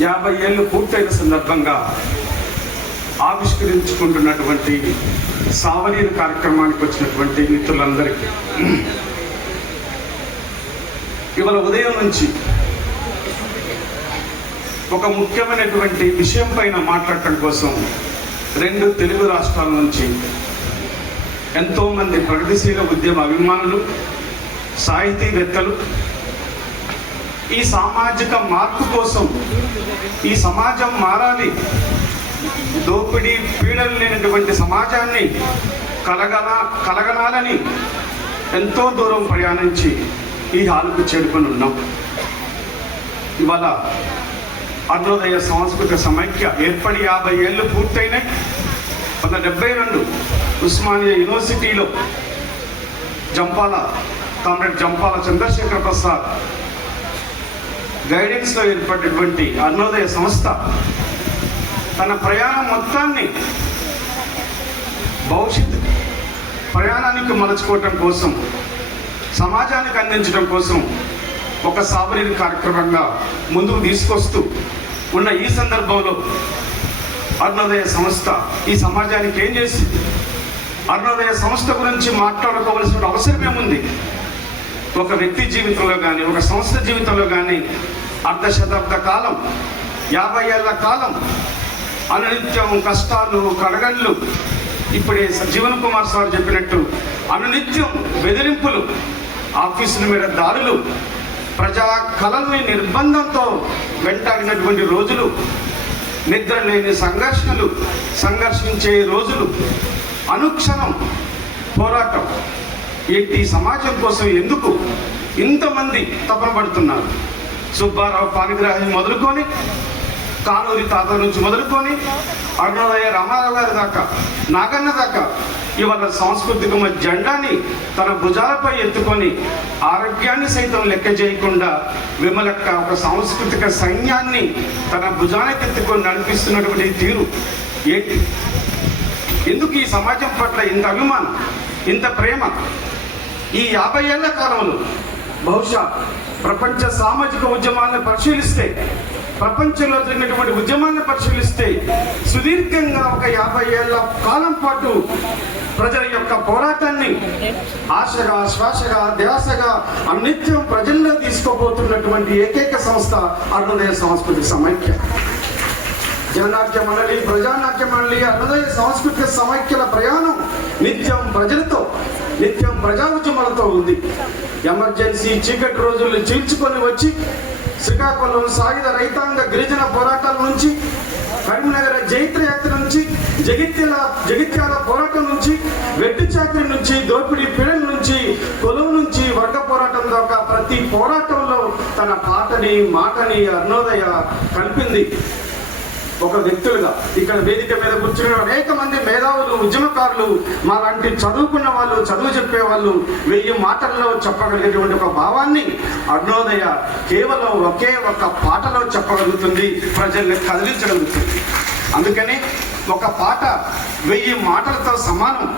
యాభై ఏళ్ళు పూర్తయిన సందర్భంగా ఆవిష్కరించుకుంటున్నటువంటి సావనీరు కార్యక్రమానికి వచ్చినటువంటి మిత్రులందరికీ ఇవాళ ఉదయం నుంచి ఒక ముఖ్యమైనటువంటి విషయం పైన మాట్లాడటం కోసం రెండు తెలుగు రాష్ట్రాల నుంచి ఎంతోమంది ప్రగతిశీల ఉద్యమ అభిమానులు సాహితీవేత్తలు ఈ సామాజిక మార్పు కోసం ఈ సమాజం మారాలి. దోపిడీ పీడలు లేనటువంటి సమాజాన్ని కలగల కలగనాలని ఎంతో దూరం ప్రయాణించి ఈ హాలుకు చేరుకొని ఉన్నాం. ఇవాళ అరుణోదయ సాంస్కృతిక సమైక్య ఏర్పడి యాభై ఏళ్ళు పూర్తయినాయి. వంద డెబ్బై రెండు ఉస్మానియా యూనివర్సిటీలో జంపాల కామ్రేడ్ జంపాల చంద్రశేఖర ప్రసాద్ గైడెన్స్లో ఏర్పడినటువంటి అరుణోదయ సంస్థ తన ప్రయాణం మొత్తాన్ని భవిష్యత్ ప్రయాణానికి మలుచుకోవటం కోసం సమాజానికి అందించడం కోసం ఒక సాబరీని కార్యక్రమంగా ముందుకు తీసుకొస్తూ ఉన్న ఈ సందర్భంలో అరుణోదయ సంస్థ ఈ సమాజానికి ఏం చేసింది? అరుణోదయ సంస్థ గురించి మాట్లాడుకోవలసిన అవసరం ఏముంది ఒక వ్యక్తి జీవితంలో కానీ ఒక సంస్థ జీవితంలో కానీ అర్ధ శతాబ్ద కాలం యాభై ఏళ్ళ కాలం అనునిత్యం కష్టాలు కడగళ్ళు ఇప్పుడే జీవన్ కుమార్ సార్ చెప్పినట్టు అనునిత్యం బెదిరింపులు ఆఫీసుల మీద దారులు ప్రజా కళల్ని నిర్బంధంతో వెంటాడినటువంటి రోజులు నిద్ర లేని సంఘర్షణలు సంఘర్షించే రోజులు అనుక్షణం పోరాటం. ఏంటి? సమాజం కోసం ఎందుకు ఇంతమంది తపన పడుతున్నారు? సుబ్బారావు పానిగ్రాహి మొదలుకొని కానూరి తాత నుంచి మొదలుకొని అరుణోదయ రామారావు గారి దాకా నాగన్న దాకా ఇవాళ సాంస్కృతిక జెండాని తన భుజాలపై ఎత్తుకొని ఆరోగ్యాన్ని సైతం లెక్క చేయకుండా విమలక్క ఒక సాంస్కృతిక సైన్యాన్ని తన భుజానికి ఎత్తుకొని నడిపిస్తున్నటువంటి తీరు ఏంటి? ఎందుకు ఈ సమాజం పట్ల ఇంత అభిమానం ఇంత ప్రేమ? ఈ యాభై ఏళ్ళ కాలంలో బహుశా ప్రపంచ సామాజిక ఉద్యమాలను పరిశీలిస్తే ప్రపంచంలో జరిగినటువంటి ఉద్యమాన్ని పరిశీలిస్తే సుదీర్ఘంగా ఒక యాభై ఏళ్ళ కాలం పాటు ప్రజల యొక్క పోరాటాన్ని ఆశగా శ్వాసగా ధ్యాసగా అనిత్యం ప్రజల్లో తీసుకోబోతున్నటువంటి ఏకైక సంస్థ అరుణోదయ సంస్కృతి సమైక్య. జననాట్య మండలి ప్రజానాట్య మండలి అరుణోదయ సాంస్కృతిక సమైక్యల ప్రయాణం నిత్యం ప్రజలతో నిత్యం ప్రజా ఉద్యమాలతో ఉంది. ఎమర్జెన్సీ చీకటి రోజుల్ని చీల్చుకొని వచ్చి శ్రీకాకుళం సాయుధ రైతాంగ గిరిజన పోరాటాల నుంచి కరీంనగర్ జైత్ర యాత్ర నుంచి జగిత్యాల జగిత్యాల పోరాటం నుంచి వెట్టి చాకరి నుంచి దోపిడీ పీడల నుంచి కొలువు నుంచి వర్గ పోరాటం దాకా ప్రతి పోరాటంలో తన పాటని మాటని అరుణోదయ కలిపింది. ఒక వ్యక్తులుగా ఇక్కడ వేదిక మీద కూర్చున్న అనేక మంది మేధావులు ఉద్యమకారులు మా లాంటి చదువుకున్న వాళ్ళు చదువు చెప్పే వాళ్ళు వెయ్యి మాటల్లో చెప్పగలిగేటువంటి ఒక భావాన్ని అరుణోదయ కేవలం ఒకే ఒక పాటలో చెప్పగలుగుతుంది ప్రజల్ని కదిలించగలుగుతుంది అందుకని ఒక పాట వెయ్యి మాటలతో సమానం.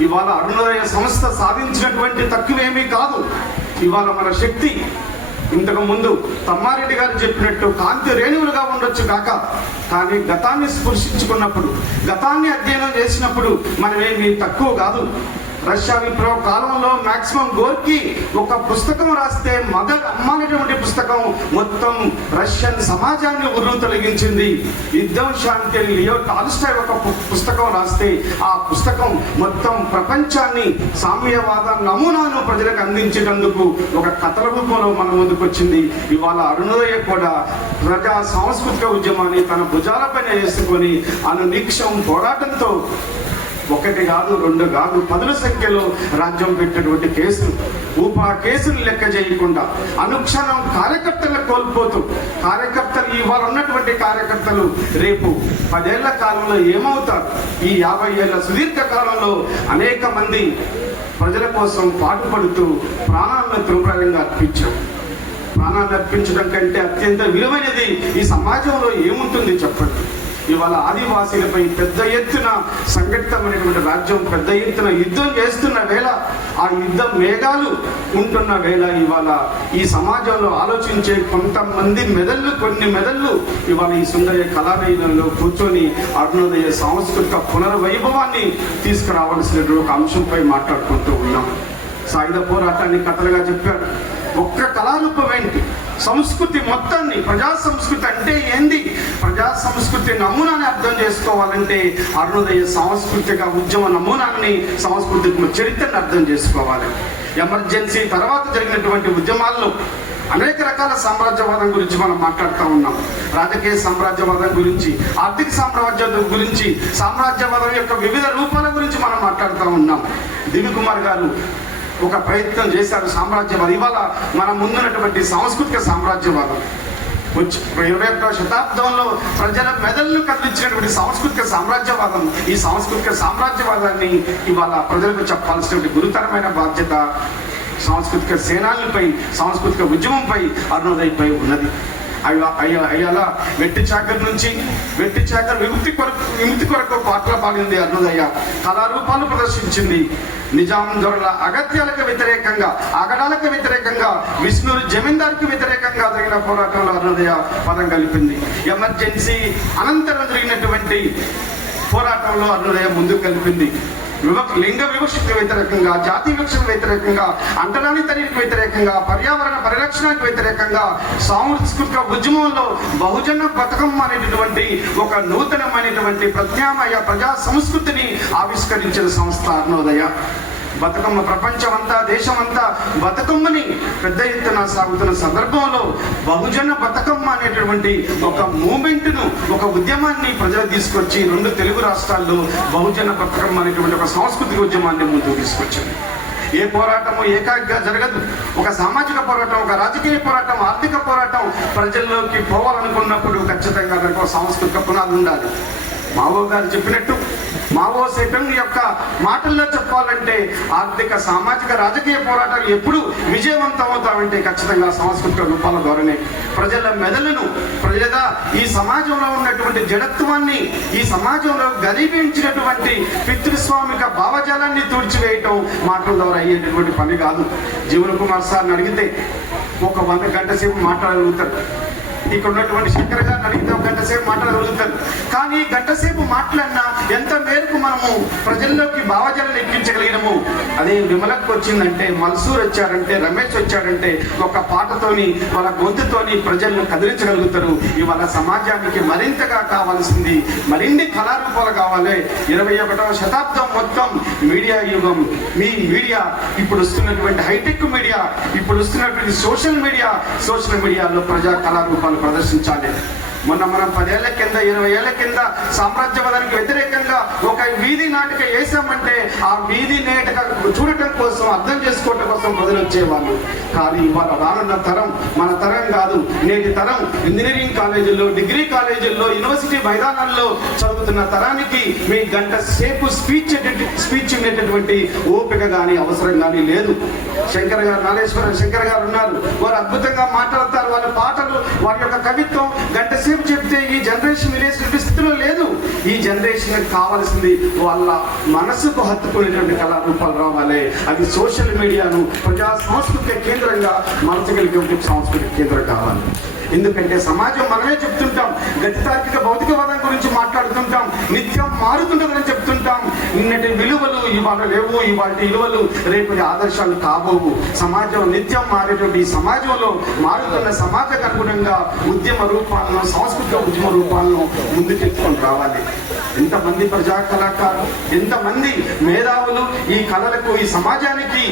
ఇవాళ అరుణోదయ సంస్థ సాధించినటువంటి తక్కువేమీ కాదు. ఇవాళ మన శక్తి ఇంతకు ముందు తమ్మారెడ్డి గారు చెప్పినట్టు కాంతి రేణువులుగా ఉండొచ్చు కాక కానీ గతాన్ని స్పృశించుకున్నప్పుడు గతాన్ని అధ్యయనం చేసినప్పుడు మనమేమి తక్కువ కాదు. రష్యా విప్లవ కాలంలో మాక్సిమం గోర్కి ఒక పుస్తకం రాస్తే మదర్ అమ్మనేటువంటి పుస్తకం మొత్తం రష్యన్ సమాజాన్ని ఉరువు తొలగించింది. యుద్ధం శాంతి అని లియో టాలిస్టాయ్ ఒక పు- పుస్తకం రాస్తే ఆ పుస్తకం మొత్తం ప్రపంచాన్ని సామ్యవాద నమూనాను ప్రజలకు అందించేటందుకు ఒక కథల రూపంలో మన ముందుకు వచ్చింది ఇవాళ అరుణోదయ కూడా ప్రజా సాంస్కృతిక ఉద్యమాన్ని తన భుజాలపైన వేసుకొని అనునిక్షం పోరాటంతో ఒకటి కాదు రెండు కాదు పదుల సంఖ్యలో రాజ్యం పెట్టినటువంటి కేసులు. ఊపా కేసులు లెక్క చేయకుండా అనుక్షణం కార్యకర్తలను కోల్పోతూ కార్యకర్తలు ఇవాళ ఉన్నటువంటి కార్యకర్తలు రేపు పదేళ్ళ కాలంలో ఏమవుతారు? ఈ యాభై ఏళ్ళ సుదీర్ఘ కాలంలో అనేక మంది ప్రజల కోసం పాటుపడుతూ ప్రాణాలను తృప్రాయంగా అర్పించాం ప్రాణాలు అర్పించడం కంటే అత్యంత విలువైనది ఈ సమాజంలో ఏముంటుంది చెప్పండి? ఇవాళ ఆదివాసీలపై పెద్ద ఎత్తున సంఘటితమైనటువంటి రాజ్యం పెద్ద ఎత్తున యుద్ధం చేస్తున్న వేళ ఆ యుద్ధ మేఘాలు ఉంటున్న వేళ ఇవాళ ఈ సమాజంలో ఆలోచించే కొంతమంది మెదళ్ళు కొన్ని మెదళ్ళు ఇవాళ ఈ సుందరయ్య కళావేదంలో కూర్చొని అరుణోదయ సాంస్కృతిక పునర్వైభవాన్ని తీసుకురావాల్సినటువంటి ఒక అంశంపై మాట్లాడుకుంటూ ఉన్నాం. సాయుధ పోరాటాన్ని కథలుగా చెప్పాడు. ఒక్క కళారూపం ఏంటి? సంస్కృతి మొత్తాన్ని ప్రజా సంస్కృతి అంటే ఏంది? ప్రజా సంస్కృతి నమూనాని అర్థం చేసుకోవాలంటే అరుణోదయ సాంస్కృతిక ఉద్యమ నమూనాన్ని సాంస్కృతిక చరిత్రను అర్థం చేసుకోవాలి. ఎమర్జెన్సీ తర్వాత జరిగినటువంటి ఉద్యమాల్లో అనేక రకాల సామ్రాజ్యవాదం గురించి మనం మాట్లాడుతూ ఉన్నాం. రాజకీయ సామ్రాజ్యవాదం గురించి ఆర్థిక సామ్రాజ్యం గురించి సామ్రాజ్యవాదం యొక్క వివిధ రూపాల గురించి మనం మాట్లాడుతూ ఉన్నాం. దివి కుమార్ గారు ఒక ప్రయత్నం చేశారు సామ్రాజ్యవాదం ఇవాళ మన ముందున్నటువంటి సాంస్కృతిక సామ్రాజ్యవాదం ఇరవై ఒక్క శతాబ్దంలో ప్రజల మెదళ్ళు కదిలించినటువంటి సాంస్కృతిక సామ్రాజ్యవాదం. ఈ సాంస్కృతిక సామ్రాజ్యవాదాన్ని ఇవాళ ప్రజలకు చెప్పాల్సినటువంటి గురుతరమైన బాధ్యత సాంస్కృతిక సేనాలపై సాంస్కృతిక ఉద్యమంపై అరుణోదయపై ఉన్నది. అయ్యాల వెట్టి చాకర్ నుంచి వెట్టి చాకర్ విముక్తి కొరకు విముక్తి కొరకు పాటలు పాడింది అరుణోదయ కళారూపాలు ప్రదర్శించింది. నిజాం దొరల అగత్యాలకు వ్యతిరేకంగా అగడాలకు వ్యతిరేకంగా విష్ణురు జమీందార్కి వ్యతిరేకంగా జరిగిన పోరాటంలో అరుణోదయ పదం కలిపింది ఎమర్జెన్సీ అనంతరం జరిగినటువంటి పోరాటంలో అరుణోదయ ముందుకు కలిపింది లింగ వివక్షకు వ్యతిరేకంగా జాతి వివక్షకు వ్యతిరేకంగా అంటరాని తనికి వ్యతిరేకంగా పర్యావరణ పరిరక్షణకు వ్యతిరేకంగా సాంస్కృతిక ఉద్యమంలో బహుజన పథకం అనేటటువంటి ఒక నూతనమైనటువంటి ప్రత్యామ్నాయ ప్రజా సంస్కృతిని ఆవిష్కరించిన సంస్థ అరుణోదయ. బతుకమ్మ ప్రపంచమంతా దేశమంతా బతుకమ్మని పెద్ద ఎత్తున సాగుతున్న సందర్భంలో బహుజన బతుకమ్మ అనేటటువంటి ఒక మూమెంట్ను ఒక ఉద్యమాన్ని ప్రజలు తీసుకొచ్చి రెండు తెలుగు రాష్ట్రాల్లో బహుజన బతుకమ్మ అనేటువంటి ఒక సాంస్కృతిక ఉద్యమాన్ని ముందుకు తీసుకొచ్చింది. ఏ పోరాటము ఏకాగ్గా జరగదు. ఒక సామాజిక పోరాటం ఒక రాజకీయ పోరాటం ఆర్థిక పోరాటం ప్రజల్లోకి పోవాలనుకున్నప్పుడు ఖచ్చితంగా దానికి ఒక సాంస్కృతిక పునాది ఉండాలి. మావో గారు చెప్పినట్టు మావో సెకండ్ యొక్క మాటల్లో చెప్పాలంటే ఆర్థిక సామాజిక రాజకీయ పోరాటాలు ఎప్పుడు విజయవంతం అవుతామంటే ఖచ్చితంగా సాంస్కృతిక రూపాల ద్వారానే. ప్రజల మెదలను ప్రజల ఈ సమాజంలో ఉన్నటువంటి జడత్వాన్ని ఈ సమాజంలో గరీపించినటువంటి పితృస్వామిక భావజాలాన్ని తూర్చివేయటం మాటల ద్వారా అయ్యేటటువంటి పని కాదు. జీవన్ కుమార్ సార్ని అడిగితే ఒక వంద గంట సేపు మాట్లాడగలుగుతారు. ఇక్కడ ఉన్నటువంటి శంకర్ గారిని అడిగితే ఒక గంట సేపు మాట్లాడగలుగుతారు కానీ గంట సేపు మాట్లాడినా ఎంత మేరకు మనము ప్రజల్లోకి భావజలం ఎక్కించగలిగినము? అదే విమలకు వచ్చిందంటే మల్సూర్ వచ్చారంటే రమేష్ వచ్చాడంటే ఒక పాటతోని వాళ్ళ గొంతుతోని ప్రజలను కదిలించగలుగుతారు. ఇవాళ సమాజానికి మరింతగా కావాల్సింది మరిన్ని కళారూపాలు కావాలి. ఇరవై ఒకటవ శతాబ్దం మొత్తం మీడియా యుగం. మీ మీడియా ఇప్పుడు వస్తున్నటువంటి హైటెక్ మీడియా ఇప్పుడు వస్తున్నటువంటి సోషల్ మీడియా సోషల్ మీడియాలో ప్రజా కళారూపాలు ప్రదర్శించాలి. మొన్న మనం పదేళ్ళ కింద ఇరవై ఏళ్ళ కింద సామ్రాజ్యవాదానికి వ్యతిరేకంగా ఒక వీధి నాటిక వేసామంటే ఆ వీధి నాటిక చూడటం కోసం అర్థం చేసుకోవటం కోసం ప్రజలు వచ్చేవాళ్ళు కానీ ఇవాళ రానున్న తరం మన తరం కాదు నేటి తరం ఇంజనీరింగ్ కాలేజీల్లో డిగ్రీ కాలేజీల్లో యూనివర్సిటీ మైదానాల్లో చదువుతున్న తరానికి మీ గంట సేపు స్పీచ్ స్పీచ్ ఉండేటటువంటి ఓపిక కానీ అవసరం కానీ లేదు. శంకర్ గారు నాగేశ్వర శంకర్ గారు ఉన్నారు. వారు అద్భుతంగా మాట్లాడు వారి యొక్క కవిత్వం గంట సేపు చెప్తే ఈ జనరేషన్ వినేసిన స్థితిలో లేదు. ఈ జనరేషన్ కావాల్సింది వాళ్ళ మనసుకు హత్తుకునేటువంటి కళారూపాలు రావాలి. అది సోషల్ మీడియాను ప్రజా సాంస్కృతిక కేంద్రంగా మార్చగలిగే సాంస్కృతిక కేంద్రం కావాలి. ఎందుకంటే సమాజం మనమే చెప్తుంటాం గతి తార్కిక భౌతికవాదం గురించి మాట్లాడుతుంటాం నిత్యం మారుతుంటుందని చెప్తుంటాం. నిన్నటి విలువలు ఇవాళ లేవు ఇవాళ విలువలు రేపటి ఆదర్శాలు కాబోవు. సమాజం నిత్యం మారేటువంటి ఈ సమాజంలో మారుతున్న సమాజకు అనుగుణంగా ఉద్యమ రూపాలను సాంస్కృతిక ఉద్యమ రూపాలను ముందుకెత్తుకొని రావాలి. ఎంతమంది ప్రజా కళాకారులు ఎంతమంది మేధావులు ఈ కళలకు ఈ సమాజానికి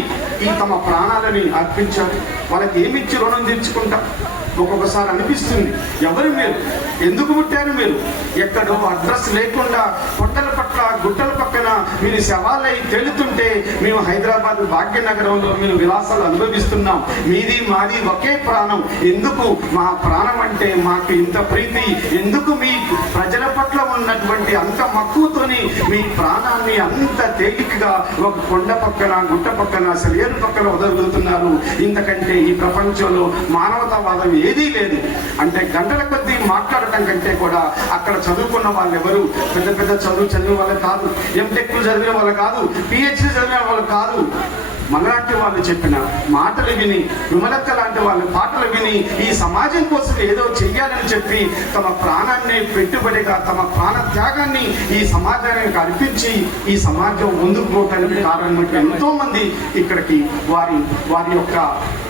ఈ తమ ప్రాణాలని అర్పించారు? వాళ్ళకి ఏమిచ్చి రుణం తీర్చుకుంటారు ఒక్కొక్కసారి అనిపిస్తుంది. ఎవరు మీరు? ఎందుకు పుట్టారు మీరు? ఎక్కడో అడ్రస్ లేకుండా కొండల పట్ల గుట్టల పక్కన మీరు శవాలై తేలుతుంటే మేము హైదరాబాద్ భాగ్యనగరంలో మేము విలాసాలు అనుభవిస్తున్నాం. మీది మాది ఒకే ప్రాణం. ఎందుకు? మా ప్రాణం అంటే మాకు ఇంత ప్రీతి. ఎందుకు మీ ప్రజల పట్ల ఉన్నటువంటి అంత మక్కువతోని మీ ప్రాణాన్ని అంత తేలికగా ఒక కొండ పక్కన గుట్ట పక్కన శరీరం పక్కన వదలుతున్నారు? ఇంతకంటే ఈ ప్రపంచంలో మానవతావాదం ఏదీ లేదు. అంటే గంటల కొద్దీ మాట్లాడటం కంటే కూడా అక్కడ చదువుకున్న వాళ్ళు ఎవరు పెద్ద పెద్ద చదువు చదివిన వాళ్ళు కాదు. ఎంటెక్ చదివిన వాళ్ళు కాదు. పిహెచ్డి చదివిన వాళ్ళు కాదు. మనలాంటి వాళ్ళు చెప్పిన మాటలు విని విమలక్క లాంటి వాళ్ళ పాటలు విని ఈ సమాజం కోసం ఏదో చెయ్యాలని చెప్పి తమ ప్రాణాన్ని పెట్టుబడిగా తమ ప్రాణ త్యాగాన్ని ఈ సమాజానికి అర్పించి ఈ సమాజం ముందుకు పోవటానికి కారణం ఎంతో మంది ఇక్కడికి వారి వారి యొక్క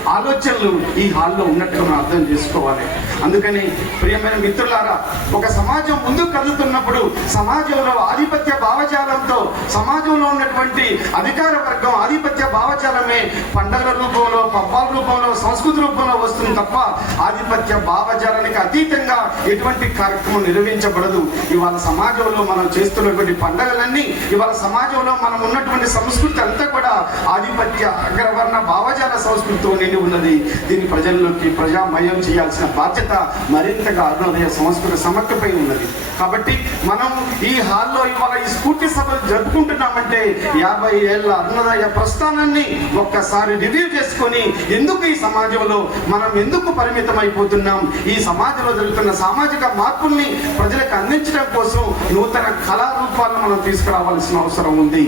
ఆలోచనలు ఈ హాల్లో ఉన్నట్టు మనం అర్థం చేసుకోవాలి. అందుకని ప్రియమైన మిత్రులారా ఒక సమాజం ముందుకు కదులుతున్నప్పుడు సమాజంలో ఆధిపత్య భావజాలంతో సమాజంలో ఉన్నటువంటి అధికార వర్గం ఆధిపత్య భావజాలమే పండగల రూపంలో పబ్బాల రూపంలో సంస్కృతి రూపంలో వస్తుంది తప్ప ఆధిపత్య భావజాలానికి అతీతంగా ఎటువంటి కార్యక్రమం నిర్వహించబడదు. ఇవాళ సమాజంలో మనం చేస్తున్నటువంటి పండగలన్నీ ఇవాళ సమాజంలో మనం ఉన్నటువంటి సంస్కృతి అంతా కూడా ఆధిపత్య అగ్రవర్ణ భావజాల సంస్కృతితో నిండి ఉన్నది. దీన్ని ప్రజల్లోకి ప్రజామయం చేయాల్సిన బాధ్యత మరింతగా అరుణోదయ సంస్కృతి సమర్థపై ఉన్నది. కాబట్టి మనం ఈ హాల్లో ఇవాళ ఈ స్ఫూర్తి సభలు జరుపుకుంటున్నామంటే యాభై ఏళ్ళ అరుణోదయ ప్రస్థానాన్ని ఒక్కసారి రివ్యూ చేసుకొని ఎందుకు ఈ సమాజంలో మనం ఎందుకు పరిమితం అయిపోతున్నాం ఈ సమాజంలో జరుగుతున్న సామాజిక మార్పుల్ని ప్రజలకు అందించడం కోసం నూతన కళారూపాలను మనం తీసుకురావాల్సిన అవసరం ఉంది.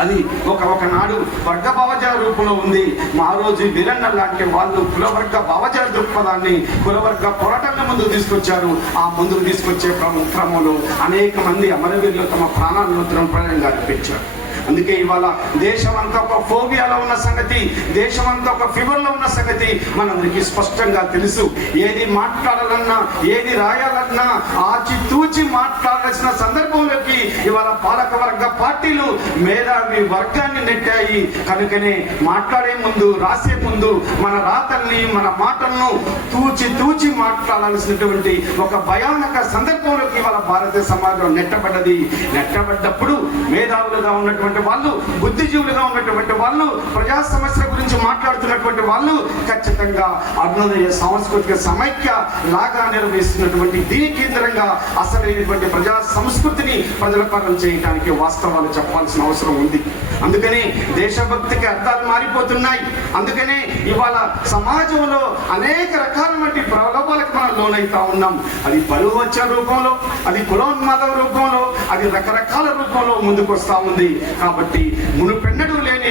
అది ఒక ఒకనాడు వర్గ భావజాల రూపంలో ఉంది. మా రోజు వీరన్న లాంటి వాళ్ళు కులవర్గ భావజాల దృక్పథాన్ని కులవర్గ పోరాటాన్ని ముందు తీసుకొచ్చారు. ఆ ముందుకు తీసుకొచ్చే క్రమంలో అనేక మంది అమరవీరులు తమ ప్రాణాలను తృణప్రాయంగా అర్పించారు. అందుకే ఇవాళ దేశం అంతా ఒక ఫోబియాలో ఉన్న సంగతి దేశం అంతా ఒక ఫీవర్లో ఉన్న సంగతి మనందరికీ స్పష్టంగా తెలుసు. ఏది మాట్లాడాలన్నా ఏది రాయాలన్నా ఆచి తూచి మాట్లాడాల్సిన సందర్భంలోకి ఇవాళ పాలక వర్గ పార్టీలు మేధావి వర్గాన్ని నెట్టాయి. కనుకనే మాట్లాడే ముందు రాసే ముందు మన రాతల్ని మన మాటలను తూచి తూచి మాట్లాడాల్సినటువంటి ఒక భయానక సందర్భంలోకి ఇవాళ భారతీయ సమాజం నెట్టబడ్డది. నెట్టబడ్డప్పుడు మేధావులుగా ఉన్నటువంటి వాళ్ళు బుద్ధిజీవులుగా ఉన్నటువంటి వాళ్ళు ప్రజా సమస్యల గురించి మాట్లాడుతున్నటువంటి వాళ్ళు ఖచ్చితంగా అరుణోదయ సాంస్కృతిక సమైక్య లాగా నిర్వహిస్తున్నటువంటి దీని కేంద్రంగా అసలైనటువంటి ప్రజా సంస్కృతిని ప్రజల పరం చేయడానికి వాస్తవాలు చెప్పాల్సిన అవసరం ఉంది. అందుకని దేశభక్తికి అర్థాలు మారిపోతున్నాయి. అందుకనే ఇవాళ సమాజంలో అనేక రకాలైన ప్రలోభాలకు మనం లోనైతా ఉన్నాం. అది బరువు వచ్చే రూపంలో అది కులోన్మాదం రూపంలో అది రకరకాల రూపంలో ముందుకు వస్తూ ఉంది. కాబట్టి మునుపెన్న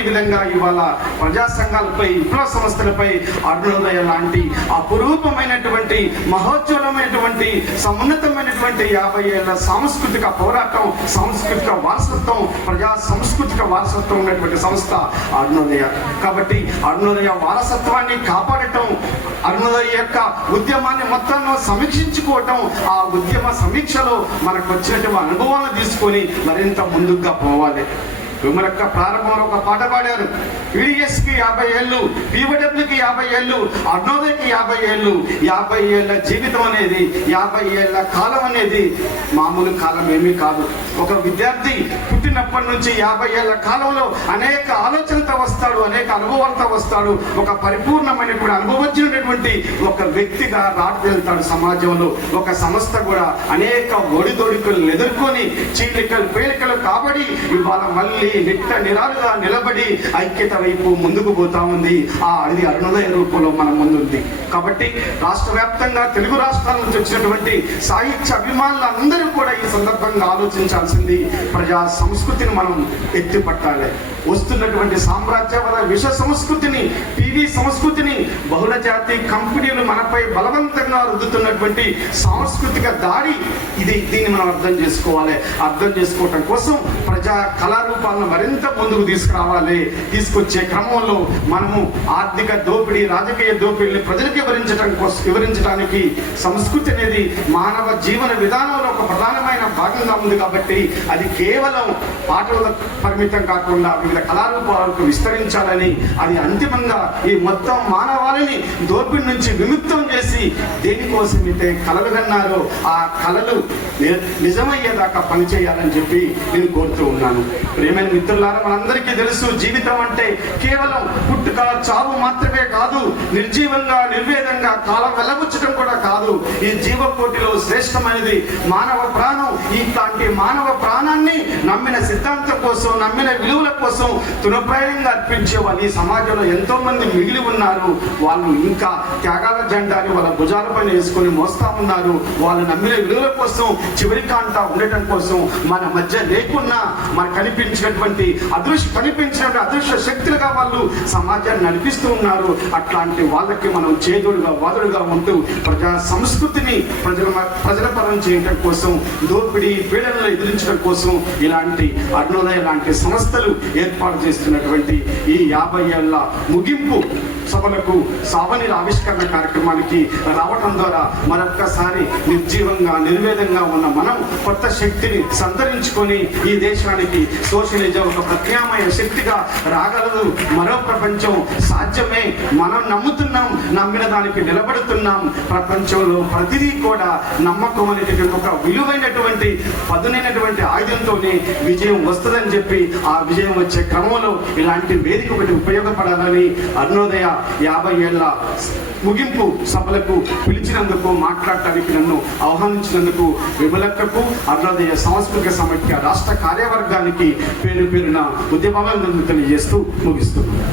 విధంగా ఇవాళ ప్రజా సంఘాలపై విప్లవ సంస్థలపై అరుణోదయ లాంటి అపురూపమైనటువంటి మహోజ్వలమైనటువంటి సమున్నతమైనటువంటి యాభై ఏళ్ళ సాంస్కృతిక పోరాటం సాంస్కృతిక వారసత్వం ప్రజా సాంస్కృతిక వారసత్వం ఉన్నటువంటి సంస్థ అరుణోదయ. కాబట్టి అరుణోదయ వారసత్వాన్ని కాపాడటం అరుణోదయ యొక్క ఉద్యమాన్ని మొత్తం సమీక్షించుకోవటం ఆ ఉద్యమ సమీక్షలో మనకు వచ్చినటువంటి అనుభవాలను తీసుకొని మరింత ముందుగా పోవాలి. విమరక్క ప్రారంభంలో ఒక పాట పాడారు. ఈడిఎస్కి యాభై ఏళ్ళు. పీవడబ్ల్యూకి యాభై ఏళ్ళు అర్ణోదయకి యాభై ఏళ్ళు యాభై ఏళ్ళ జీవితం అనేది యాభై ఏళ్ళ కాలం అనేది మామూలు కాలం ఏమీ కాదు. ఒక విద్యార్థి పుట్టినప్పటి నుంచి యాభై ఏళ్ళ కాలంలో అనేక ఆలోచనతో వస్తాడు అనేక అనుభవాలతో వస్తాడు. ఒక పరిపూర్ణమైనటువంటి అనుభవించినటువంటి ఒక వ్యక్తిగా రాటు వెళ్తాడు సమాజంలో. ఒక సంస్థ కూడా అనేక ఒడిదొడుకులను ఎదుర్కొని చీలికలు పేలికలు కాబడి ఇవాళ మళ్ళీ నిట్ట నిరాలుగా నిలబడి ఐక్యత వైపు ముందుకు పోతా ఉంది. ఆ అది అరుణోదయ రూపంలో మన ముందుంది. కాబట్టి రాష్ట్ర వ్యాప్తంగా తెలుగు రాష్ట్రాల నుంచి వచ్చినటువంటి సాహిత్య అభిమానులందరూ కూడా ఈ సందర్భంగా ఆలోచించాల్సింది ప్రజా సంస్కృతిని మనం ఎత్తిపట్టాలి. వస్తున్నటువంటి సామ్రాజ్యవాద విష సంస్కృతిని టీవీ సంస్కృతిని బహుళ జాతి కంపెనీలు మనపై బలవంతంగా రుద్దుతున్నటువంటి సాంస్కృతిక దాడి ఇది దీన్ని మనం అర్థం చేసుకోవాలి. అర్థం చేసుకోవటం కోసం ప్రజా కళారూపాలను మరింత ముందుకు తీసుకురావాలి. తీసుకొచ్చే క్రమంలో మనము ఆర్థిక దోపిడీ రాజకీయ దోపిడీని ప్రజలకు వివరించడం కోసం వివరించడానికి సంస్కృతి అనేది మానవ జీవన విధానంలో ఒక ప్రధానమైన భాగంగా ఉంది కాబట్టి అది కేవలం పాటల పరిమితం కాకుండా వివిధ కళారూపాలకు విస్తరించాలని అది అంతిమంగా ఈ మొత్తం మానవాళిని దోపిడి నుంచి విముక్తం చేసి దేనికోసమైతే కళలు కన్నారో ఆ కళలు నిజమయ్యేదాకా పనిచేయాలని చెప్పి నేను కోరుతూ ఉన్నాను. ప్రేమైన మిత్రులారా మనందరికీ తెలుసు జీవితం అంటే కేవలం పుట్టుక చావు మాత్రమే కాదు నిర్జీవంగా నిర్వేదంగా కాలం వెల్లబుచ్చడం కూడా కాదు. ఈ జీవకోటిలో శ్రేష్టమైనది మానవ ప్రాణం. ఇట్లాంటి మానవ ప్రాణాన్ని నమ్మిన సిద్ధాంతం కోసం నమ్మిన విలువల కోసం తునప్రాయంగా అర్పించే వాళ్ళు ఈ సమాజంలో ఎంతో మంది మిగిలి ఉన్నారు. వాళ్ళు ఇంకా త్యాగాల జెండాని వాళ్ళ భుజాలపైన వేసుకొని మోస్తా ఉన్నారు. వాళ్ళు నమ్మిన విలువల కోసం చివరి కాంట ఉండటం కోసం మన మధ్య లేకున్నా మన కనిపించినటువంటి అదృశ్య కనిపించినటువంటి అదృశ్య శక్తులుగా వాళ్ళు సమాజాన్ని నడిపిస్తూ ఉన్నారు. అట్లాంటి వాళ్ళకి మనం చేదుడుగా వాదుడుగా ఉంటూ ప్రజా సంస్కృతిని ప్రజల ప్రజల పరం చేయటం కోసం దోపిడీ పీడనలు ఎదిరించడం కోసం ఇలాంటి అర్ణోదయ లాంటి సంస్థలు ఏర్పాటు చేస్తున్నటువంటి ఈ యాభై ఏళ్ళ ముగింపు సభలకు సావనీల ఆవిష్కరణ కార్యక్రమానికి రావటం ద్వారా మరొక్కసారి నిర్జీవంగా నిర్వేదంగా ఉన్న మనం కొత్త శక్తిని సంతరించుకొని ఈ దేశానికి సోషలిజం ఒక ప్రత్యామ్నాయ శక్తిగా రాగలదు. మరో ప్రపంచం సాధ్యమే. మనం నమ్ముతున్నాం నమ్మిన దానికి నిలబడుతున్నాం. ప్రపంచంలో ప్రతిదీ కూడా నమ్మకం అనేటటువంటి ఒక విలువైనటువంటి పదునైనటువంటి ఆయుధంతోనే విజయం వస్తుందని చెప్పి ఆ విజయం వచ్చే క్రమంలో ఇలాంటి వేదిక ఒకటి ఉపయోగపడాలని అరుణోదయ యాభై ఏళ్ళ ముగింపు సభలకు పిలిచినందుకు మాట్లాడటానికి నన్ను ఆహ్వానించినందుకు విమలక్కకు అరుణోదయ సాంస్కృతిక సమైక్య రాష్ట్ర కార్యవర్గానికి పేరు పేరున ఉద్యమాలను తెలియజేస్తూ ముగిస్తున్నాను.